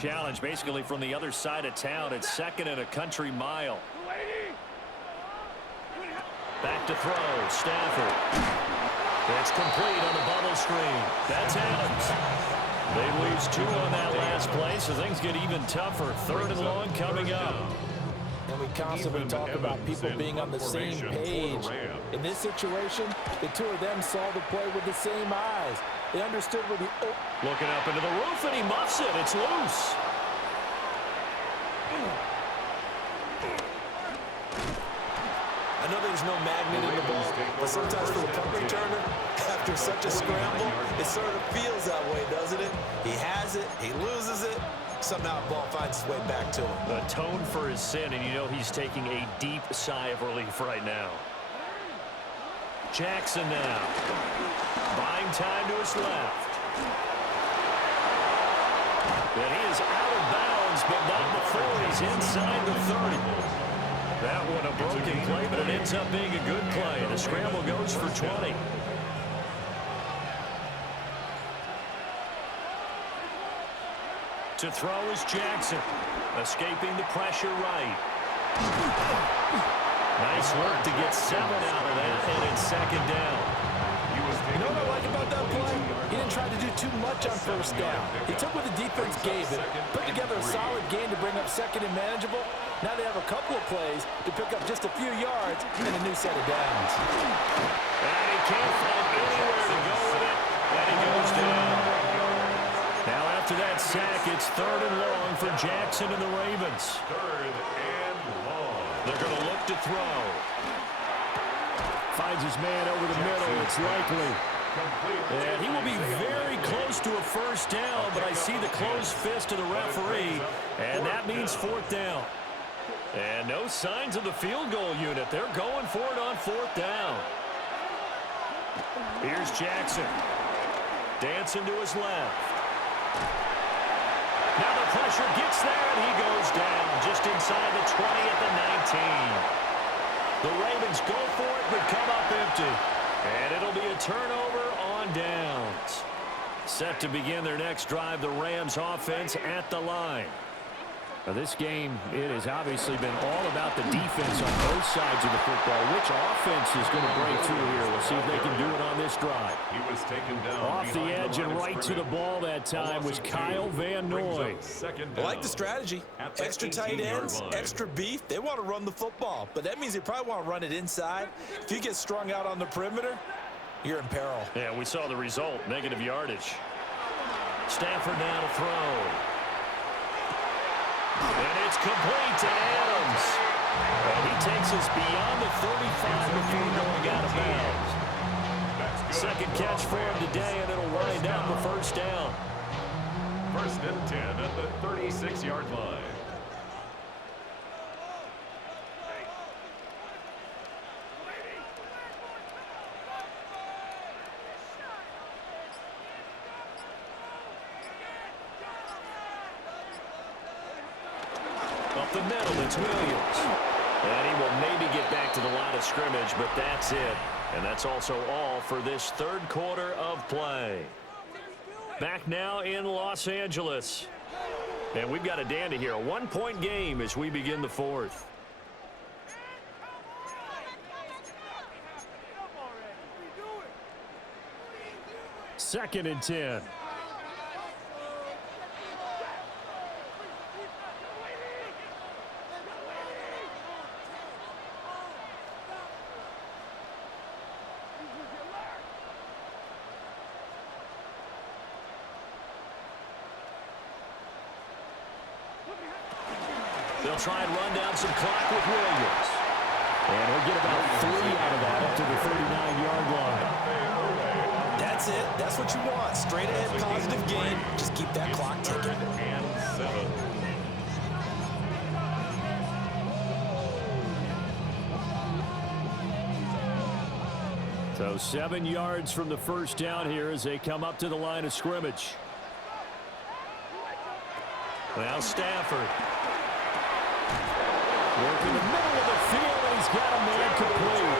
Challenge basically from the other side of town. It's second and a country mile. Back to throw. Stafford. It's complete on the bubble screen. That's Adams. They lose 2 on that last play, so things get even tougher. Third and long coming up. And we constantly talk about people being on the same page. In this situation, the two of them saw the play with the same eyes. They understood where the... Looking up into the roof, and he muffs it. It's loose. I know there's no magnet in the ball, but sometimes for the punt returner, after such a scramble, it sort of feels that way, doesn't it? He has it, he loses it, somehow the ball finds its way back to him. Atone for his sin, and you know he's taking a deep sigh of relief right now. Jackson now. Buying time to his left. And he is out of bounds, but not before he's inside the 30. That one a broken play, but it ends up being a good play. The scramble goes for 20. To throw is Jackson. Escaping the pressure right. Nice work to get 7 out of that, and it's second down. You know what I like about that play? He didn't try to do too much on first down. He took what the defense gave him, put together a solid game to bring up second and manageable. Now they have a couple of plays to pick up just a few yards and a new set of downs. And he can't find anywhere to go with it, and he goes down. Now after that sack, it's third and long for Jackson and the Ravens. Third and long. They're going to look to throw. Finds his man over the middle. It's likely. And he will be very close to a first down, but I see the closed fist of the referee, and that means fourth down. And no signs of the field goal unit. They're going for it on fourth down. Here's Jackson. Dancing to his left. Now the pressure gets there, and he goes down just inside the 20 at the 19. The Ravens go for it, but come up empty. And it'll be a turnover on downs. Set to begin their next drive, the Rams offense at the line. Now this game, it has obviously been all about the defense on both sides of the football. Which offense is going to break through here? We'll see if they can do it on this drive. He was taken down off the edge and right to the ball that time was Kyle Van Noy. I like the strategy. Extra tight ends, extra beef. They want to run the football, but that means they probably want to run it inside. If you get strung out on the perimeter, you're in peril. Yeah, we saw the result, negative yardage. Stafford now to throw. And it's complete to Adams. And he takes us beyond the 35 before going out of bounds. Second catch for him today, and it'll wind up the first down. First and 10 at the 36-yard line. Up the middle, it's Williams. And he will maybe get back to the line of scrimmage, but that's it. And that's also all for this third quarter of play. Back now in Los Angeles. And we've got a dandy here. A one-point game as we begin the fourth. Second and 10. They'll try and run down some clock with Williams. And he'll get about 3 out of that up to the 39-yard line. That's it. That's what you want. Straight ahead positive game. Just keep that clock ticking. And 7. So 7 yards from the first down here as they come up to the line of scrimmage. Now Stafford. Working the middle of the field, and he's got a man complete.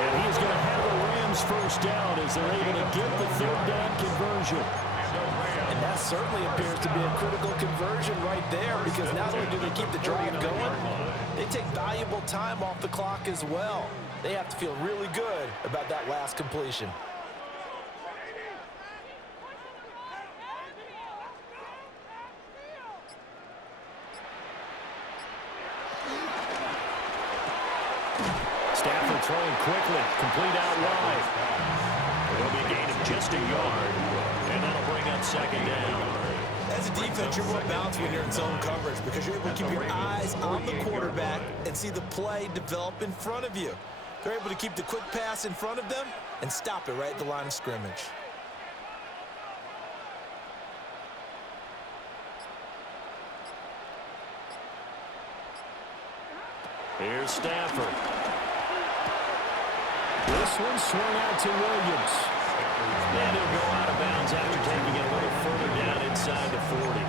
And he's going to have the Rams first down as they're able to get the third down conversion. And That certainly appears to be a critical conversion right there, because not only do they keep the drive going, they take valuable time off the clock as well. They have to feel really good about that last completion. Stafford throwing quickly, complete out wide. It'll be a gain of just a yard, and that'll bring up second down. As a defense, you're more balanced when you're in zone coverage because you're able to keep your eyes on the quarterback and see the play develop in front of you. They're able to keep the quick pass in front of them and stop it right at the line of scrimmage. Here's Stafford. This one swung out to Williams. And he'll go out of bounds after taking it a little further down inside the 40.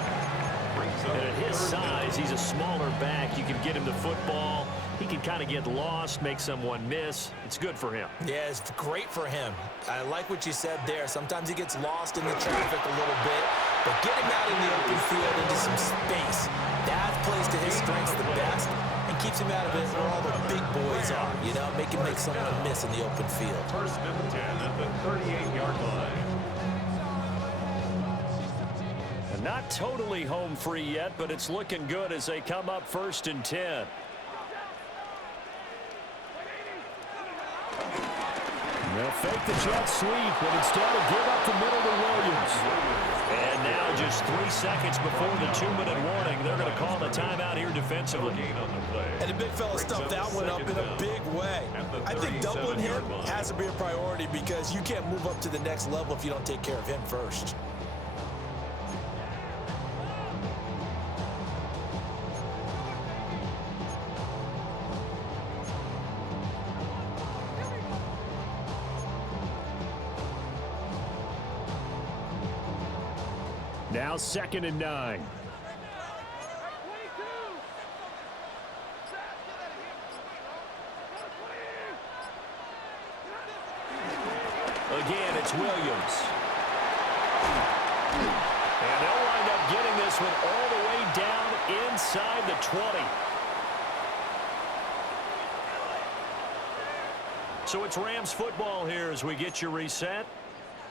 And at his size, he's a smaller back. You can get him the football. He can kind of get lost, make someone miss. It's good for him. Yeah, it's great for him. I like what you said there. Sometimes he gets lost in the traffic a little bit, but get him out in the open field into some space. That plays to his strengths the best and keeps him out of it where all the big boys are, you know, make someone miss in the open field. First and 10 at the 38-yard line. And not totally home free yet, but it's looking good as they come up 1st and 10. They'll fake the jet sweep, but instead will give up the middle to Williams. And now just 3 seconds before the 2-minute warning, they're going to call the timeout here defensively. And the big fella stuffed that one up in a big way. I think doubling him has to be a priority because you can't move up to the next level if you don't take care of him first. Now 2nd and 9. Again, it's Williams. And they'll wind up getting this one all the way down inside the 20. So it's Rams football here as we get you reset.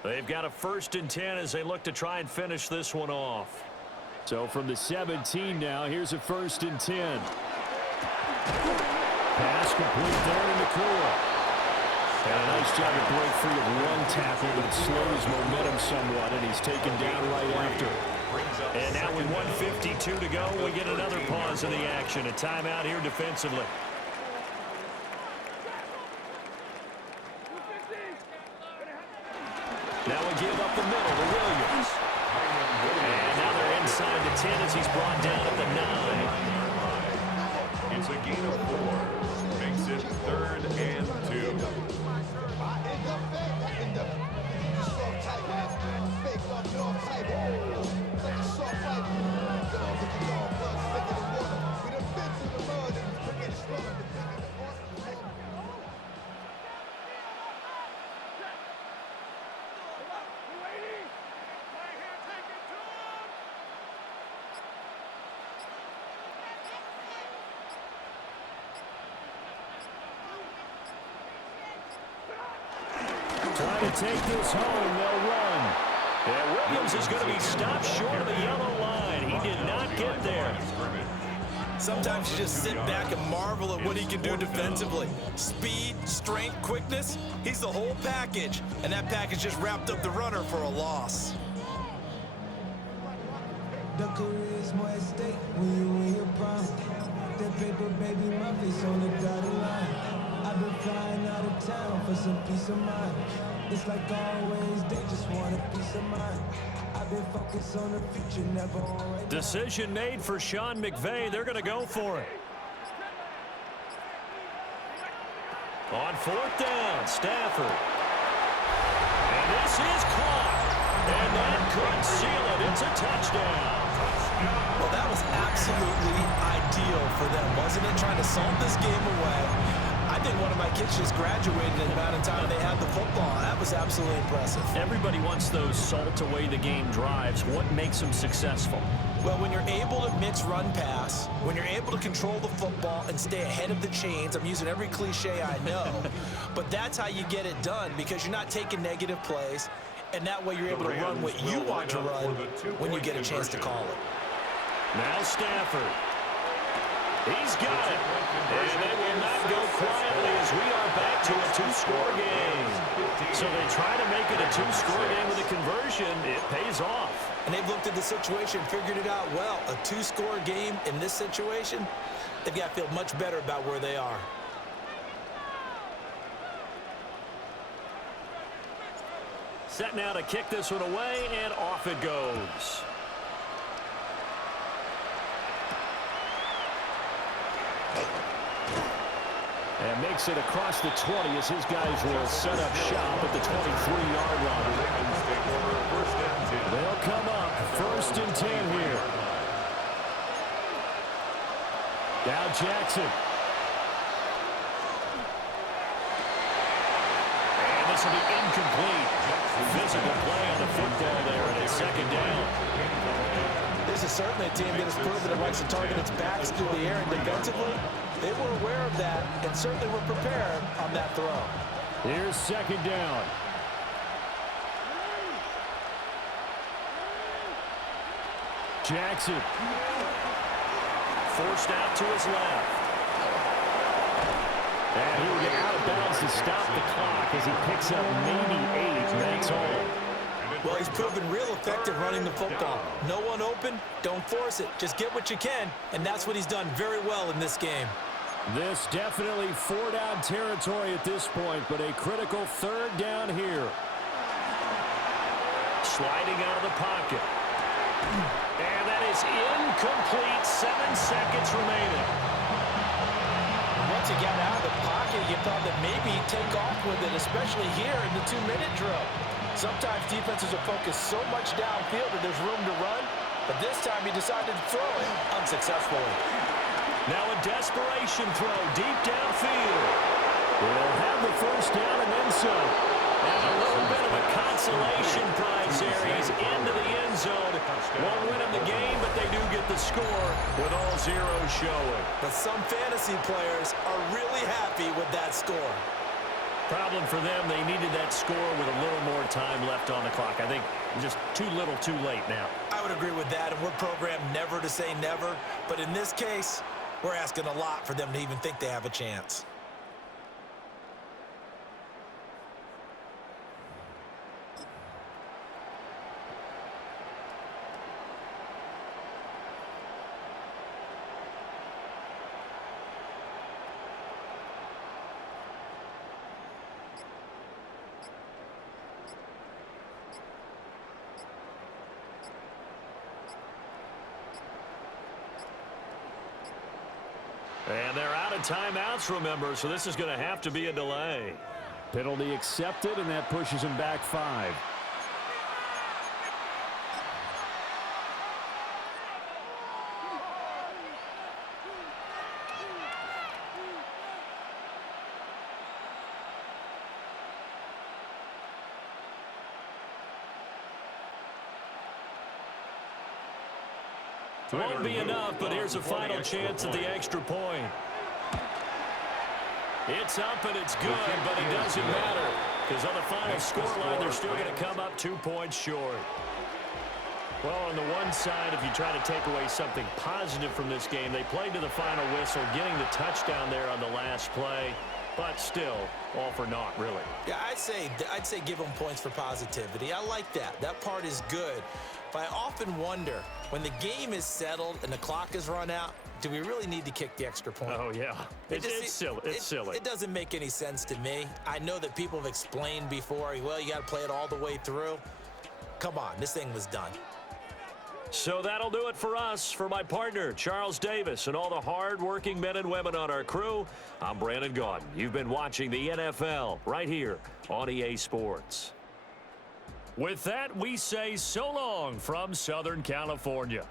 They've got a 1st and 10 as they look to try and finish this one off. So from the 17 now, here's a 1st and 10. Pass complete there in the clear. And a nice job to break free of one tackle, but it slows momentum somewhat, and he's taken down right after. And now with 1:52 to go, we get another pause in the action. A timeout here defensively. Now we give up the middle to Williams. And now they're inside the 10 as he's brought down at the 9. It's a gain of 4. Makes it 3rd and 2. Trying to take this home, they'll run. And Williams is going to be stopped short of the yellow line. He did not get there. Sometimes you just sit back and marvel at what he can do defensively. Speed, strength, quickness, he's the whole package. And that package just wrapped up the runner for a loss. The career is more at stake when you win your prime. That paper, baby, my face on the dotted line. I've been flying out of town for some peace of mind. It's like always, they just want a peace of mind. I've been focused on the future, never on right now. Decision made for Sean McVay. They're going to go for it. On 4th down, Stafford. And this is caught. And that could seal it. It's a touchdown. Well, that was absolutely ideal for them, wasn't it? Trying to salt this game away. I think one of my kids just graduated in the amount of time they had the football. That was absolutely impressive. Everybody wants those salt-away-the-game drives. What makes them successful? Well, when you're able to mix run-pass, when you're able to control the football and stay ahead of the chains, I'm using every cliche I know, but that's how you get it done because you're not taking negative plays, and that way you're able to run what you want to run when you get a chance to call it. Now Stafford. He's got it. And they will not go quietly as we are back to a two-score game. So they try to make it a two-score game with a conversion. It pays off. And they've looked at the situation, figured it out well. A two-score game in this situation, they've got to feel much better about where they are. Set now to kick this one away, and off it goes. And makes it across the 20 as his guys will set up shop at the 23-yard line. They'll come up 1st and 10 here. Now Jackson. And this will be incomplete. Physical play on the football there, and it's 2nd down. This is certainly a team that has proven it likes to target its backs through the air and defensively. They were aware of that and certainly were prepared on that throw. Here's 2nd down. Jackson. Forced out to his left. And he will get out of bounds to stop the clock as he picks up maybe 8, and that's all. Well, he's proven real effective running the football. No one open, don't force it. Just get what you can, and that's what he's done very well in this game. This definitely 4-down territory at this point, but a critical 3rd down here. Sliding out of the pocket. And that is incomplete. 7 seconds remaining. Once he got out of the pocket, you thought that maybe he'd take off with it, especially here in the 2-minute drill. Sometimes defenses are focused so much downfield that there's room to run, but this time he decided to throw it unsuccessfully. Now a desperation throw deep downfield. They'll have the 1st down and then some. And a little bit of a consolation prize there. He's into the end zone. Won't win him the game, but they do get the score with all zeros showing. But some fantasy players are really happy with that score. Problem for them, they needed that score with a little more time left on the clock. I think just too little too late now. I would agree with that, and we're programmed never to say never. But in this case, we're asking a lot for them to even think they have a chance. And they're out of timeouts, remember, so this is going to have to be a delay. Penalty accepted, and that pushes him back 5. Won't be enough, but here's a final chance at the extra point. It's up and it's good, but it doesn't matter because on the final scoreline, they're still going to come up 2 points short. Well, on the one side, if you try to take away something positive from this game, they played to the final whistle, getting the touchdown there on the last play, but still, all for naught, really. Yeah, I'd say give them points for positivity. I like that. That part is good. But I often wonder, when the game is settled and the clock is run out, do we really need to kick the extra point? Oh, yeah. It's silly. It's silly. It doesn't make any sense to me. I know that people have explained before, well, you got to play it all the way through. Come on, this thing was done. So that'll do it for us. For my partner, Charles Davis, and all the hard-working men and women on our crew, I'm Brandon Gaudin. You've been watching the NFL right here on EA Sports. With that, we say so long from Southern California.